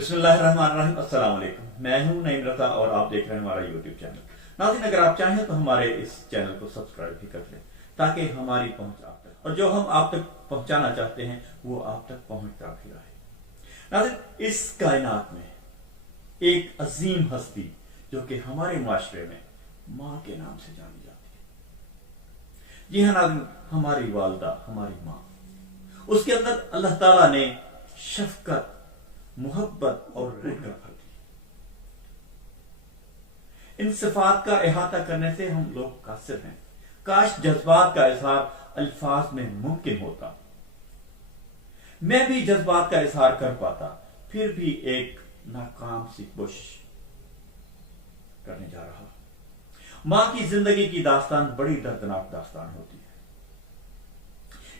بسم اللہ الرحمن الرحیم۔ السلام علیکم، میں ہوں نعیم رضا اور آپ دیکھ رہے ہیں ہمارا یوٹیوب چینل۔ ناظرین، اگر آپ چاہیں تو ہمارے اس چینل کو سبسکرائب بھی کر لیں تاکہ ہماری پہنچ آپ تک اور جو ہم آپ تک پہنچانا چاہتے ہیں وہ آپ تک پہنچتا بھی رہے۔ ناظرین، اس کائنات میں ایک عظیم ہستی جو کہ ہمارے معاشرے میں ماں کے نام سے جانی جاتی ہے، جی ہاں ناظرین، ہماری والدہ، ہماری ماں، اس کے اندر اللہ تعالیٰ نے شفقت، محبت اور رحمت بھر دی۔ ان صفات کا احاطہ کرنے سے ہم لوگ قاصر ہیں۔ کاش جذبات کا اظہار الفاظ میں ممکن ہوتا۔ میں بھی جذبات کا اظہار کر پاتا، پھر بھی ایک ناکام سی کوشش کرنے جا رہا۔ ماں کی زندگی کی داستان بڑی دردناک داستان ہوتی ہے۔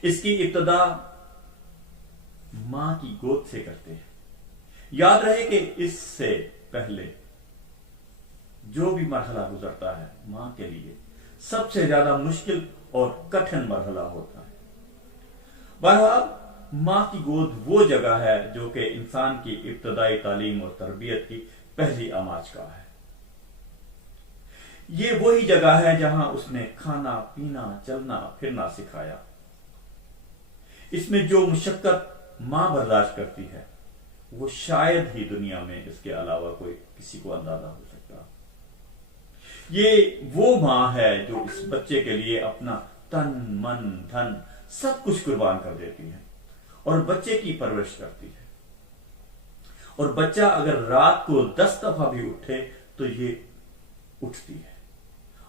اس کی ابتدا ماں کی گود سے کرتے ہیں۔ یاد رہے کہ اس سے پہلے جو بھی مرحلہ گزرتا ہے ماں کے لیے سب سے زیادہ مشکل اور کٹھن مرحلہ ہوتا ہے۔ بہرحال ماں کی گود وہ جگہ ہے جو کہ انسان کی ابتدائی تعلیم اور تربیت کی پہلی آماج گاہ ہے۔ یہ وہی جگہ ہے جہاں اس نے کھانا پینا، چلنا پھرنا سکھایا۔ اس میں جو مشقت ماں برداشت کرتی ہے وہ شاید ہی دنیا میں اس کے علاوہ کوئی کسی کو اندازہ ہو سکتا۔ یہ وہ ماں ہے جو اس بچے کے لیے اپنا تن، من، دھن سب کچھ قربان کر دیتی ہے اور بچے کی پرورش کرتی ہے۔ اور بچہ اگر رات کو 10 دفعہ بھی اٹھے تو یہ اٹھتی ہے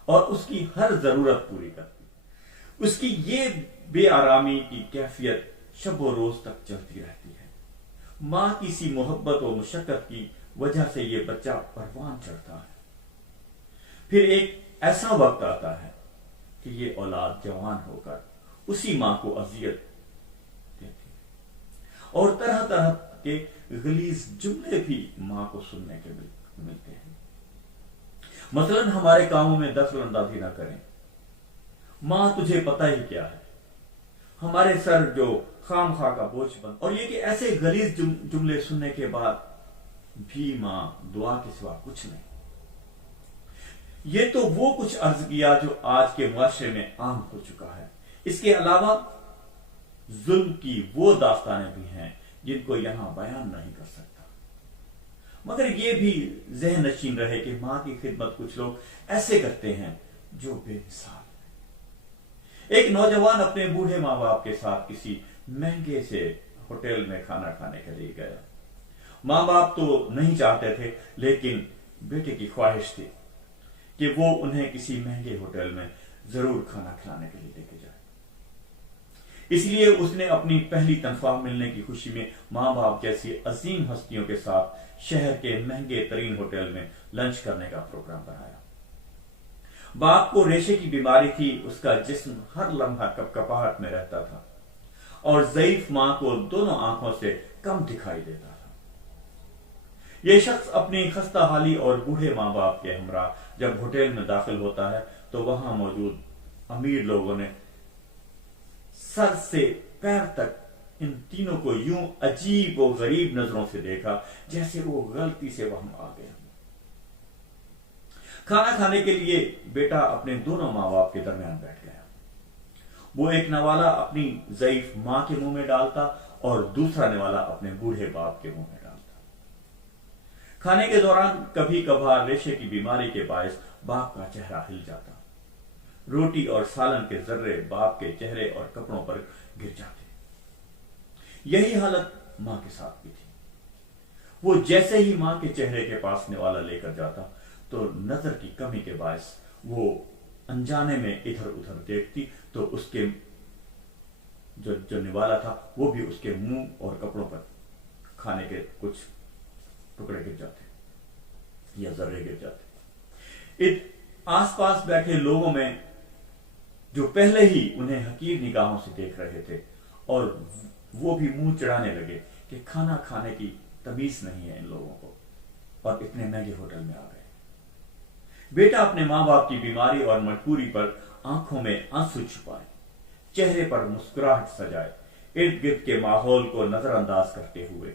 اور اس کی ہر ضرورت پوری کرتی ہے۔ اس کی یہ بے آرامی کی کیفیت شب و روز تک چلتی رہتی ہے۔ ماں کی سی محبت و مشقت کی وجہ سے یہ بچہ پروان چڑھتا ہے۔ پھر ایک ایسا وقت آتا ہے کہ یہ اولاد جوان ہو کر اسی ماں کو اذیت دیتی ہے اور طرح طرح کے غلیظ جملے بھی ماں کو سننے کے ملتے ہیں۔ مثلا ہمارے کاموں میں دخل اندازی نہ کریں، ماں تجھے پتہ ہی کیا ہے، ہمارے سر جو خام خواہ کا بوجھ بن، اور یہ کہ ایسے غلیظ جملے سننے کے بعد بھی ماں دعا کے سوا کچھ نہیں۔ یہ تو وہ کچھ عرض کیا جو آج کے معاشرے میں عام ہو چکا ہے۔ اس کے علاوہ ظلم کی وہ داستانیں بھی ہیں جن کو یہاں بیان نہیں کر سکتا، مگر یہ بھی ذہن نشین رہے کہ ماں کی خدمت کچھ لوگ ایسے کرتے ہیں جو بے مثال۔ ایک نوجوان اپنے بوڑھے ماں باپ کے ساتھ کسی مہنگے سے ہوٹل میں کھانا کھانے کے لیے گیا۔ ماں باپ تو نہیں چاہتے تھے، لیکن بیٹے کی خواہش تھی کہ وہ انہیں کسی مہنگے ہوٹل میں ضرور کھانا کھلانے کے لیے لے کے جائے۔ اس لیے اس نے اپنی پہلی تنخواہ ملنے کی خوشی میں ماں باپ جیسی عظیم ہستیوں کے ساتھ شہر کے مہنگے ترین ہوٹل میں لنچ کرنے کا پروگرام بنایا۔ باپ کو ریشے کی بیماری تھی، اس کا جسم ہر لمحہ کپکپاہٹ میں رہتا تھا اور ضعیف ماں کو دونوں آنکھوں سے کم دکھائی دیتا تھا۔ یہ شخص اپنی خستہ حالی اور بوڑھے ماں باپ کے ہمراہ جب ہوٹل میں داخل ہوتا ہے تو وہاں موجود امیر لوگوں نے سر سے پیر تک ان تینوں کو یوں عجیب و غریب نظروں سے دیکھا جیسے وہ غلطی سے وہاں آ گئے۔ کھانا کھانے کے لیے بیٹا اپنے دونوں ماں باپ کے درمیان بیٹھ گیا۔ وہ ایک نوالا اپنی ضعیف ماں کے منہ میں ڈالتا اور دوسرا نوالا اپنے بوڑھے باپ کے منہ میں ڈالتا۔ کھانے کے دوران کبھی کبھار ریشے کی بیماری کے باعث باپ کا چہرہ ہل جاتا، روٹی اور سالن کے ذرے باپ کے چہرے اور کپڑوں پر گر جاتے۔ یہی حالت ماں کے ساتھ بھی تھی۔ وہ جیسے ہی ماں کے چہرے کے پاس نوالا لے کر جاتا تو نظر کی کمی کے باعث وہ انجانے میں ادھر ادھر دیکھتی تو اس کے جو نوالا تھا وہ بھی اس کے منہ اور کپڑوں پر کھانے کے کچھ ٹکڑے گر جاتے یا ذرے گر جاتے۔ آس پاس بیٹھے لوگوں میں جو پہلے ہی انہیں حقیر نگاہوں سے دیکھ رہے تھے اور وہ بھی منہ چڑھانے لگے کہ کھانا کھانے کی تمیز نہیں ہے ان لوگوں کو اور اتنے مہنگے ہوٹل میں آ گئے۔ بیٹا اپنے ماں باپ کی بیماری اور مجبوری پر آنکھوں میں آنسو چھپائے، چہرے پر مسکراہٹ سجائے، ارد گرد کے ماحول کو نظر انداز کرتے ہوئے